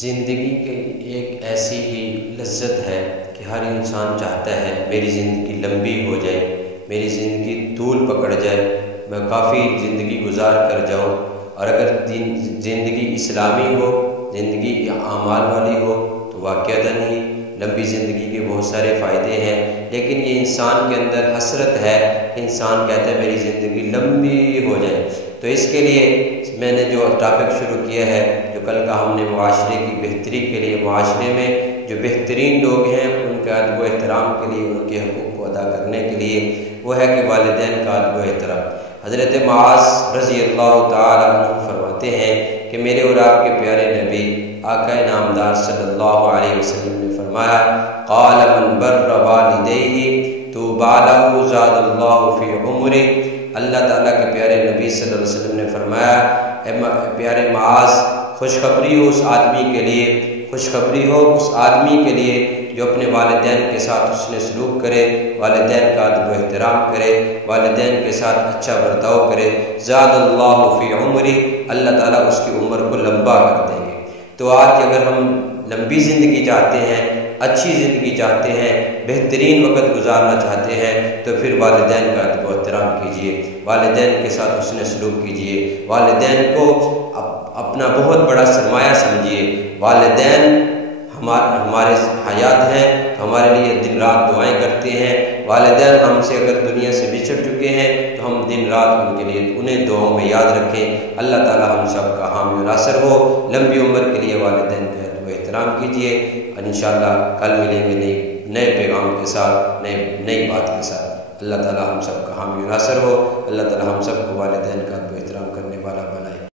زندگی کی ایک ایسی ہی لذت ہے کہ ہر انسان چاہتا ہے میری زندگی لمبی ہو جائے، میری زندگی طول پکڑ جائے، میں کافی زندگی گزار کر جاؤں۔ اور اگر زندگی اسلامی ہو، زندگی اعمال والی ہو تو واقعتاً ہی لمبی زندگی کے بہت سارے فائدے ہیں، لیکن یہ انسان کے اندر حسرت ہے، انسان کہتا ہے میری زندگی لمبی ہو جائے۔ تو اس کے لیے میں نے جو ٹاپک شروع کیا ہے، جو کل کا ہم نے معاشرے کی بہتری کے لیے، معاشرے میں جو بہترین لوگ ہیں ان کا ادب و احترام کے لیے، ان کے حقوق کو ادا کرنے کے لیے، وہ ہے کہ والدین کا ادب و احترام۔ حضرت معاذ رضی اللہ تعالیٰ عنہ فرماتے ہیں کہ میرے اور آپ کے پیارے نبی آقا نامدار صلی اللہ علیہ وسلم نے فرمایا، قال من بر والدیہ طوبی لہ زاد اللہ فی عمرہ۔ اللہ تعالیٰ کے پیارے نبی صلی اللہ علیہ وسلم نے فرمایا، اے پیارے معاذ، خوشخبری ہو اس آدمی کے لیے، خوشخبری ہو اس آدمی کے لیے جو اپنے والدین کے ساتھ حسن سلوک کرے، والدین کا ادب و احترام کرے، والدین کے ساتھ اچھا برتاؤ کرے، زاد اللہ فی عمرہ، اللہ تعالیٰ اس کی عمر کو لمبا کر دیں گے۔ تو آج اگر ہم لمبی زندگی چاہتے ہیں، اچھی زندگی چاہتے ہیں، بہترین وقت گزارنا چاہتے ہیں، تو پھر والدین کا ادب و احترام کیجیے، والدین کے ساتھ حسن سلوک کیجیے، والدین کو اپنا بہت بڑا سرمایہ سمجھیے۔ والدین ہمارے حیات ہیں تو ہمارے لیے دن رات دعائیں کرتے ہیں، والدین ہم سے اگر دنیا سے بچھڑ چکے ہیں تو ہم دن رات ان کے لیے انہیں دعاؤں میں یاد رکھیں۔ اللہ تعالی ہم سب کا حامی و ناصر ہو۔ لمبی عمر کے لیے والدین کا ادب و احترام کیجیے۔ انشاءاللہ کل ملیں گے نئے پیغام کے ساتھ، نئی بات کے ساتھ۔ اللہ تعالی ہم سب کا حامی و ناصر ہو۔ اللہ تعالی ہم سب کو والدین کا ادب و احترام